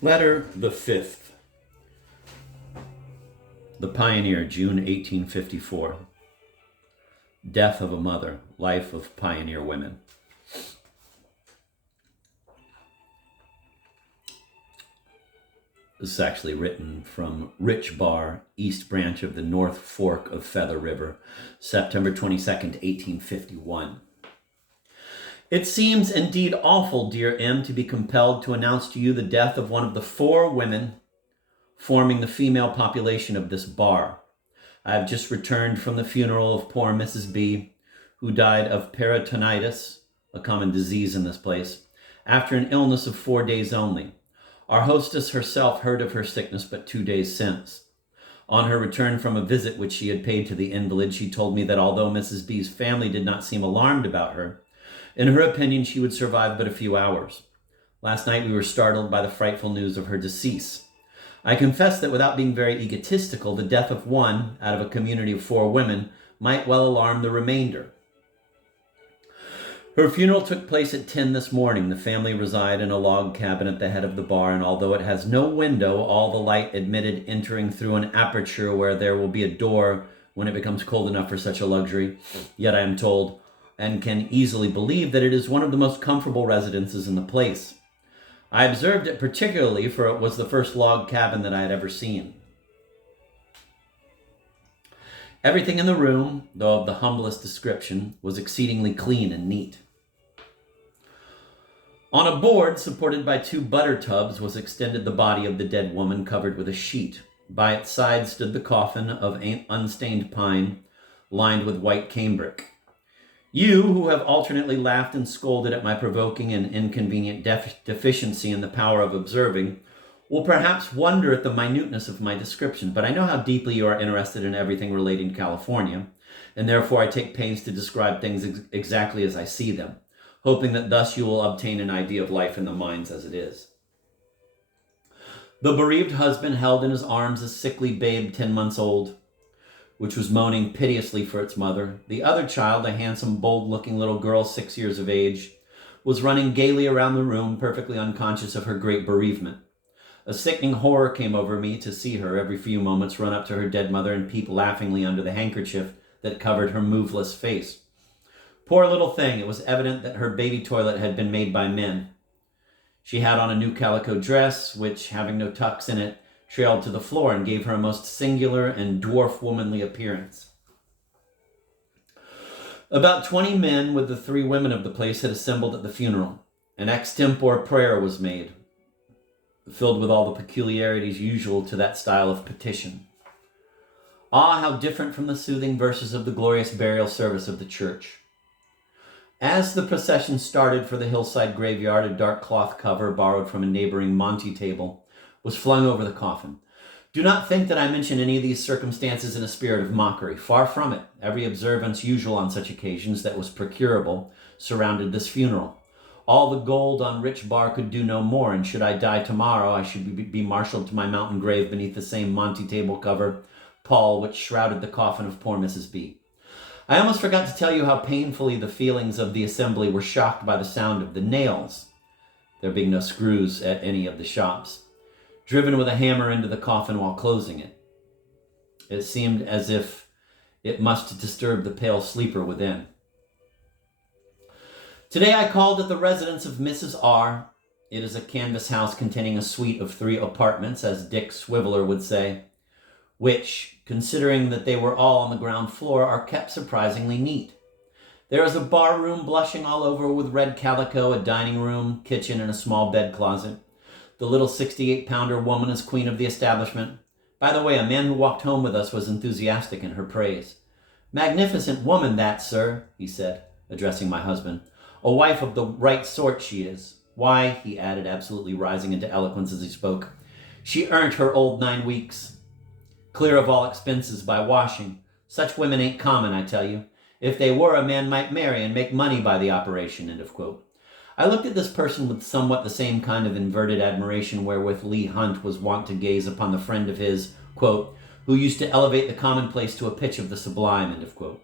Letter the Fifth. The Pioneer, June 1854. Death of a Mother, Life of Pioneer Women. This is actually written from Rich Bar, East Branch of the North Fork of Feather River, September 22nd, 1851. It seems indeed awful, dear M, to be compelled to announce to you the death of one of the 4 women forming the female population of this bar. I have just returned from the funeral of poor Mrs. B, who died of peritonitis, a common disease in this place, after an illness of 4 days only. Our hostess herself heard of her sickness but 2 days since. On her return from a visit which she had paid to the invalid, she told me that although Mrs. B's family did not seem alarmed about her, in her opinion, she would survive but a few hours. Last night we were startled by the frightful news of her decease. I confess that without being very egotistical, the death of one out of a community of 4 women might well alarm the remainder. Her funeral took place at 10 this morning. The family reside in a log cabin at the head of the bar, and although it has no window, all the light admitted entering through an aperture where there will be a door when it becomes cold enough for such a luxury. Yet I am told, and can easily believe, that it is one of the most comfortable residences in the place. I observed it particularly, for it was the first log cabin that I had ever seen. Everything in the room, though of the humblest description, was exceedingly clean and neat. On a board, supported by 2 butter tubs, was extended the body of the dead woman, covered with a sheet. By its side stood the coffin of unstained pine, lined with white cambric. You, who have alternately laughed and scolded at my provoking and inconvenient deficiency in the power of observing, will perhaps wonder at the minuteness of my description, but I know how deeply you are interested in everything relating to California, and therefore I take pains to describe things exactly as I see them, hoping that thus you will obtain an idea of life in the mines as it is. The bereaved husband held in his arms a sickly babe 10 months old, which was moaning piteously for its mother. The other child, a handsome, bold-looking little girl 6 years of age, was running gaily around the room, perfectly unconscious of her great bereavement. A sickening horror came over me to see her every few moments run up to her dead mother and peep laughingly under the handkerchief that covered her moveless face. Poor little thing, it was evident that her baby toilet had been made by men. She had on a new calico dress, which, having no tucks in it, trailed to the floor and gave her a most singular and dwarf womanly appearance. About 20 men with the 3 women of the place had assembled at the funeral. An extempore prayer was made, filled with all the peculiarities usual to that style of petition. Ah, how different from the soothing verses of the glorious burial service of the church. As the procession started for the hillside graveyard, a dark cloth cover, borrowed from a neighboring Monte table, was flung over the coffin. Do not think that I mention any of these circumstances in a spirit of mockery. Far from it. Every observance usual on such occasions that was procurable surrounded this funeral. All the gold on Rich Bar could do no more, and should I die tomorrow, I should be marshaled to my mountain grave beneath the same Monte table cover pall which shrouded the coffin of poor Mrs. B. I almost forgot to tell you how painfully the feelings of the assembly were shocked by the sound of the nails, there being no screws at any of the shops, driven with a hammer into the coffin while closing it. It seemed as if it must disturb the pale sleeper within. Today I called at the residence of Mrs. R. It is a canvas house containing a suite of 3 apartments, as Dick Swiveller would say, which, considering that they were all on the ground floor, are kept surprisingly neat. There is a bar room blushing all over with red calico, a dining room, kitchen, and a small bed closet. The little 68-pounder woman is queen of the establishment. By the way, a man who walked home with us was enthusiastic in her praise. Magnificent woman that, sir, he said, addressing my husband. A wife of the right sort she is. Why, he added, absolutely rising into eloquence as he spoke, she earned her old 9 weeks, clear of all expenses, by washing. Such women ain't common, I tell you. If they were, a man might marry and make money by the operation, end of quote. I looked at this person with somewhat the same kind of inverted admiration wherewith Leigh Hunt was wont to gaze upon the friend of his, quote, who used to elevate the commonplace to a pitch of the sublime, end of quote.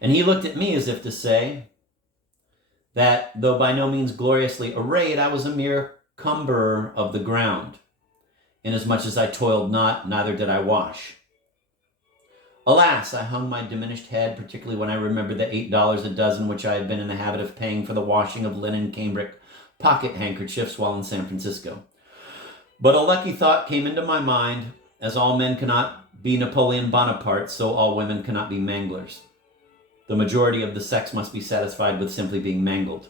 And he looked at me as if to say that, though by no means gloriously arrayed, I was a mere cumberer of the ground. Inasmuch as I toiled not, neither did I wash. Alas, I hung my diminished head, particularly when I remembered the $8 a dozen which I had been in the habit of paying for the washing of linen cambric pocket handkerchiefs while in San Francisco. But a lucky thought came into my mind. As all men cannot be Napoleon Bonaparte, so all women cannot be manglers. The majority of the sex must be satisfied with simply being mangled.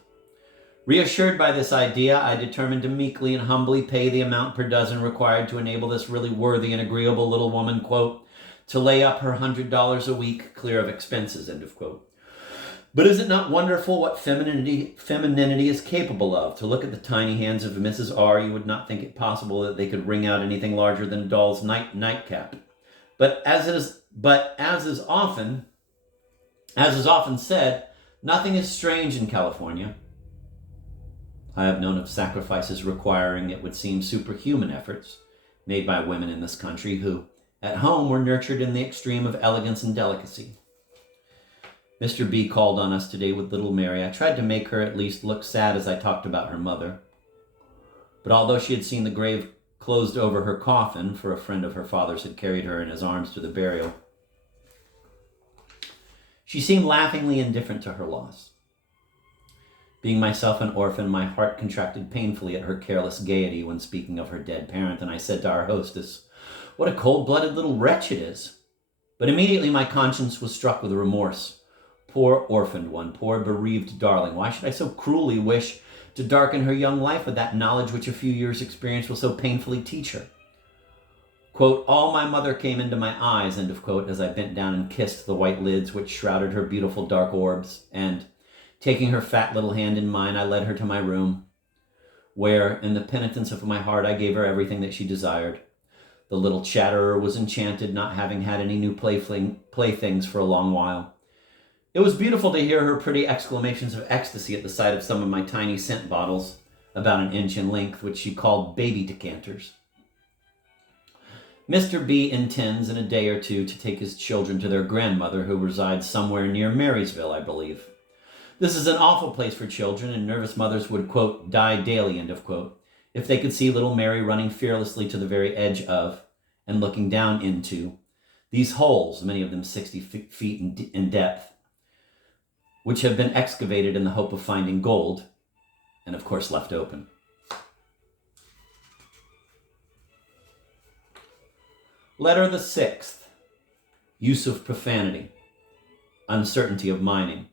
Reassured by this idea, I determined to meekly and humbly pay the amount per dozen required to enable this really worthy and agreeable little woman, quote, to lay up her $100 a week clear of expenses, end of quote. But is it not wonderful what femininity is capable of? To look at the tiny hands of Mrs. R, you would not think it possible that they could wring out anything larger than a doll's nightcap. But as is often said, nothing is strange in California. I have known of sacrifices requiring, it would seem, superhuman efforts made by women in this country who, at home, were nurtured in the extreme of elegance and delicacy. Mr. B called on us today with little Mary. I tried to make her at least look sad as I talked about her mother. But although she had seen the grave closed over her coffin, for a friend of her father's had carried her in his arms to the burial, she seemed laughingly indifferent to her loss. Being myself an orphan, my heart contracted painfully at her careless gaiety when speaking of her dead parent, and I said to our hostess, "What a cold-blooded little wretch it is." But immediately my conscience was struck with remorse. Poor orphaned one, poor bereaved darling. Why should I so cruelly wish to darken her young life with that knowledge which a few years' experience will so painfully teach her? Quote, all my mother came into my eyes, end of quote, as I bent down and kissed the white lids which shrouded her beautiful dark orbs, and taking her fat little hand in mine, I led her to my room, where, in the penitence of my heart, I gave her everything that she desired. The little chatterer was enchanted, not having had any new playthings for a long while. It was beautiful to hear her pretty exclamations of ecstasy at the sight of some of my tiny scent bottles, about an inch in length, which she called baby decanters. Mr. B intends in a day or two to take his children to their grandmother, who resides somewhere near Marysville, I believe. This is an awful place for children, and nervous mothers would, quote, die daily, end of quote, if they could see little Mary running fearlessly to the very edge of, and looking down into, these holes, many of them 60 feet in depth, which have been excavated in the hope of finding gold, and of course left open. Letter the 6th. Use of profanity. Uncertainty of mining.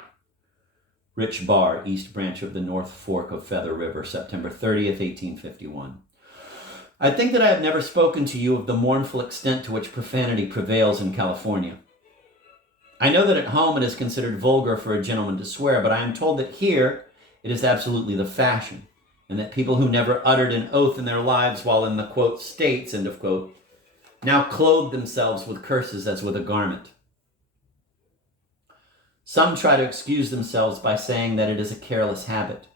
Rich Bar, East Branch of the North Fork of Feather River, September 30th, 1851. I think that I have never spoken to you of the mournful extent to which profanity prevails in California. I know that at home it is considered vulgar for a gentleman to swear, but I am told that here it is absolutely the fashion, and that people who never uttered an oath in their lives while in the, quote, States, end of quote, now clothe themselves with curses as with a garment. Some try to excuse themselves by saying that it is a careless habit,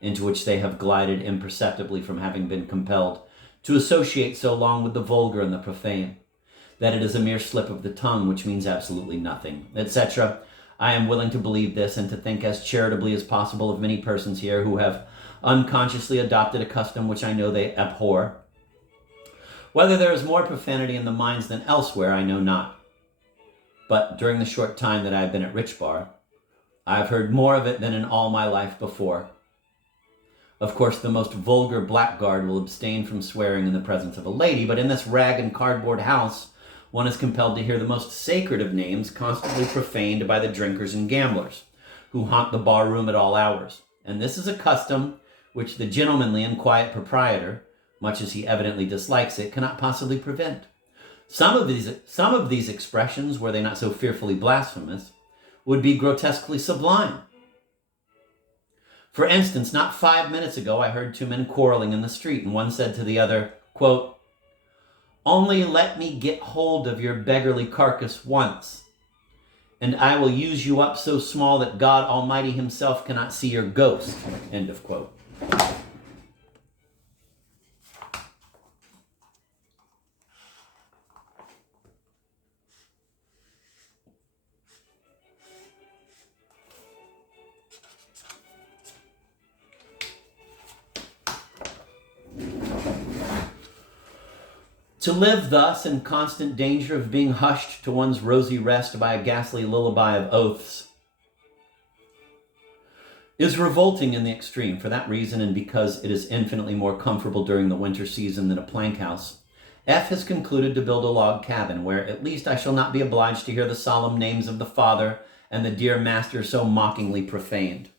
into which they have glided imperceptibly from having been compelled to associate so long with the vulgar and the profane, that it is a mere slip of the tongue which means absolutely nothing, etc. I am willing to believe this and to think as charitably as possible of many persons here who have unconsciously adopted a custom which I know they abhor. Whether there is more profanity in the mines than elsewhere, I know not. But during the short time that I have been at Rich Bar, I have heard more of it than in all my life before. Of course, the most vulgar blackguard will abstain from swearing in the presence of a lady, but in this rag and cardboard house, one is compelled to hear the most sacred of names constantly profaned by the drinkers and gamblers, who haunt the bar room at all hours. And this is a custom which the gentlemanly and quiet proprietor, much as he evidently dislikes it, cannot possibly prevent. Some of these expressions, were they not so fearfully blasphemous, would be grotesquely sublime. For instance, not 5 minutes ago, I heard two men quarreling in the street, and one said to the other, quote, only let me get hold of your beggarly carcass once, and I will use you up so small that God Almighty himself cannot see your ghost, end of quote. To live thus in constant danger of being hushed to one's rosy rest by a ghastly lullaby of oaths is revolting in the extreme. For that reason, and because it is infinitely more comfortable during the winter season than a plank house, F has concluded to build a log cabin where at least I shall not be obliged to hear the solemn names of the father and the dear master so mockingly profaned.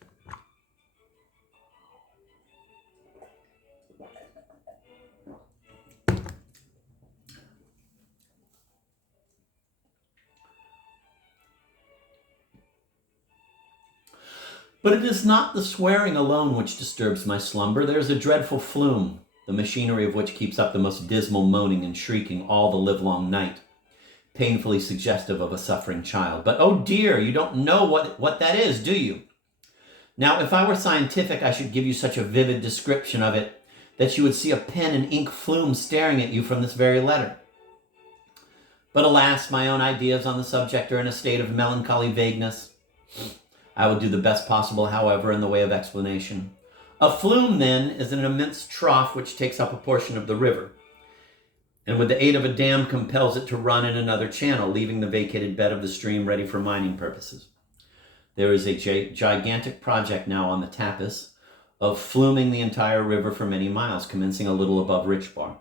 But it is not the swearing alone which disturbs my slumber. There is a dreadful flume, the machinery of which keeps up the most dismal moaning and shrieking all the livelong night, painfully suggestive of a suffering child. But oh dear, you don't know what that is, do you? Now, if I were scientific, I should give you such a vivid description of it that you would see a pen and ink flume staring at you from this very letter. But alas, my own ideas on the subject are in a state of melancholy vagueness. I will do the best possible, however, in the way of explanation. A flume, then, is an immense trough which takes up a portion of the river, and with the aid of a dam compels it to run in another channel, leaving the vacated bed of the stream ready for mining purposes. There is a gigantic project now on the Tapis of fluming the entire river for many miles, commencing a little above Richbar.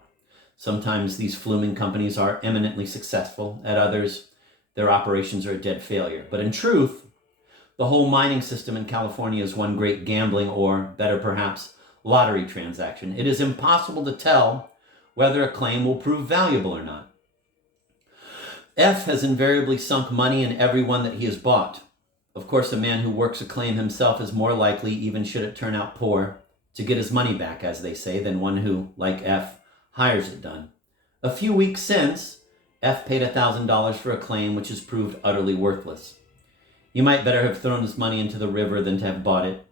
Sometimes these fluming companies are eminently successful. At others, their operations are a dead failure. But in truth, the whole mining system in California is one great gambling, or, better perhaps, lottery transaction. It is impossible to tell whether a claim will prove valuable or not. F has invariably sunk money in every one that he has bought. Of course, a man who works a claim himself is more likely, even should it turn out poor, to get his money back, as they say, than one who, like F, hires it done. A few weeks since, F paid $1,000 for a claim which has proved utterly worthless. You might better have thrown his money into the river than to have bought it,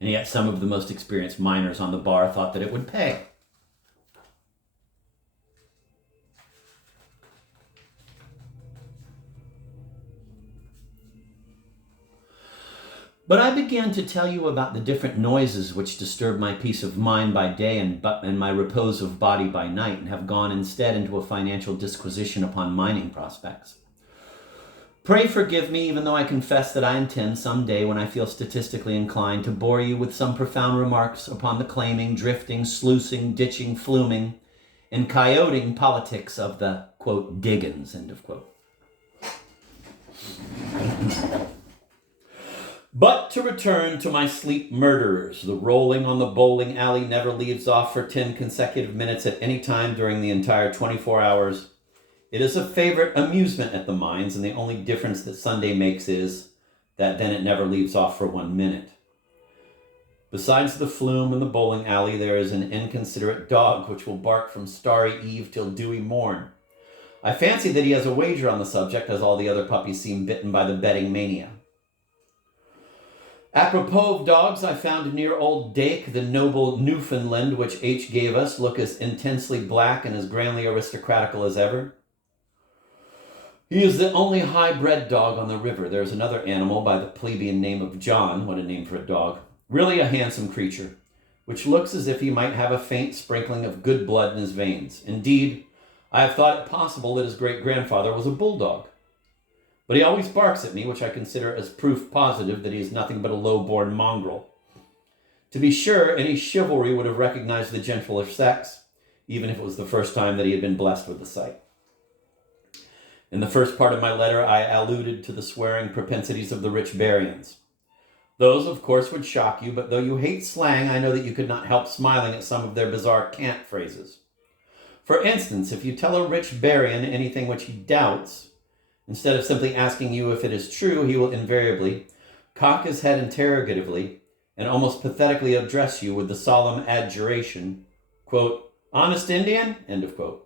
and yet some of the most experienced miners on the bar thought that it would pay. But I began to tell you about the different noises which disturb my peace of mind by day and my repose of body by night, and have gone instead into a financial disquisition upon mining prospects. Pray forgive me, even though I confess that I intend some day, when I feel statistically inclined, to bore you with some profound remarks upon the claiming, drifting, sluicing, ditching, fluming, and coyoting politics of the, quote, diggins, end of quote. But to return to my sleep murderers, the rolling on the bowling alley never leaves off for 10 consecutive minutes at any time during the entire 24 hours. It is a favorite amusement at the mines, and the only difference that Sunday makes is that then it never leaves off for 1 minute. Besides the flume and the bowling alley, there is an inconsiderate dog which will bark from starry eve till dewy morn. I fancy that he has a wager on the subject, as all the other puppies seem bitten by the betting mania. Apropos of dogs, I found near old Dake the noble Newfoundland which H gave us look as intensely black and as grandly aristocratical as ever. He is the only high-bred dog on the river. There is another animal by the plebeian name of John, what a name for a dog, really a handsome creature, which looks as if he might have a faint sprinkling of good blood in his veins. Indeed, I have thought it possible that his great-grandfather was a bulldog. But he always barks at me, which I consider as proof positive that he is nothing but a low-born mongrel. To be sure, any chivalry would have recognized the gentler sex, even if it was the first time that he had been blessed with the sight. In the first part of my letter, I alluded to the swearing propensities of the rich Barians. Those, of course, would shock you, but though you hate slang, I know that you could not help smiling at some of their bizarre cant phrases. For instance, if you tell a rich Barian anything which he doubts, instead of simply asking you if it is true, he will invariably cock his head interrogatively and almost pathetically address you with the solemn adjuration, quote, "Honest Indian?" end of quote.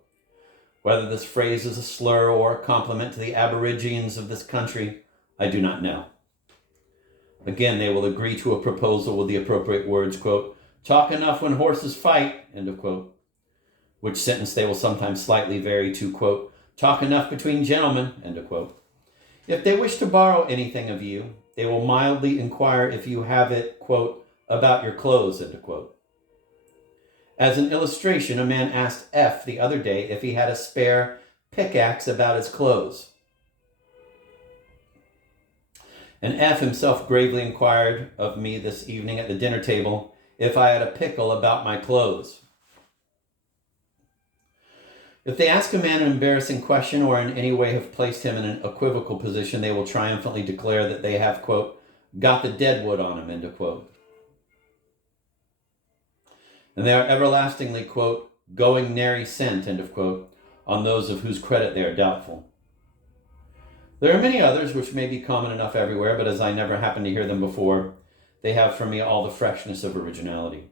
Whether this phrase is a slur or a compliment to the aborigines of this country, I do not know. Again, they will agree to a proposal with the appropriate words, quote, "Talk enough when horses fight," end of quote, which sentence they will sometimes slightly vary to, quote, "Talk enough between gentlemen," end of quote. If they wish to borrow anything of you, they will mildly inquire if you have it, quote, "about your clothes," end of quote. As an illustration, a man asked F the other day if he had a spare pickaxe about his clothes. And F himself gravely inquired of me this evening at the dinner table if I had a pickle about my clothes. If they ask a man an embarrassing question or in any way have placed him in an equivocal position, they will triumphantly declare that they have, quote, got the deadwood on him, end of quote. And they are everlastingly, quote, going nary cent, end of quote, on those of whose credit they are doubtful. There are many others which may be common enough everywhere, but as I never happened to hear them before, they have for me all the freshness of originality.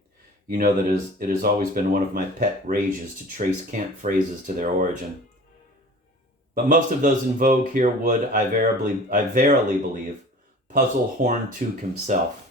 You know that it has always been one of my pet rages to trace cant phrases to their origin. But most of those in vogue here would, I verily believe, puzzle Horn Tuke himself.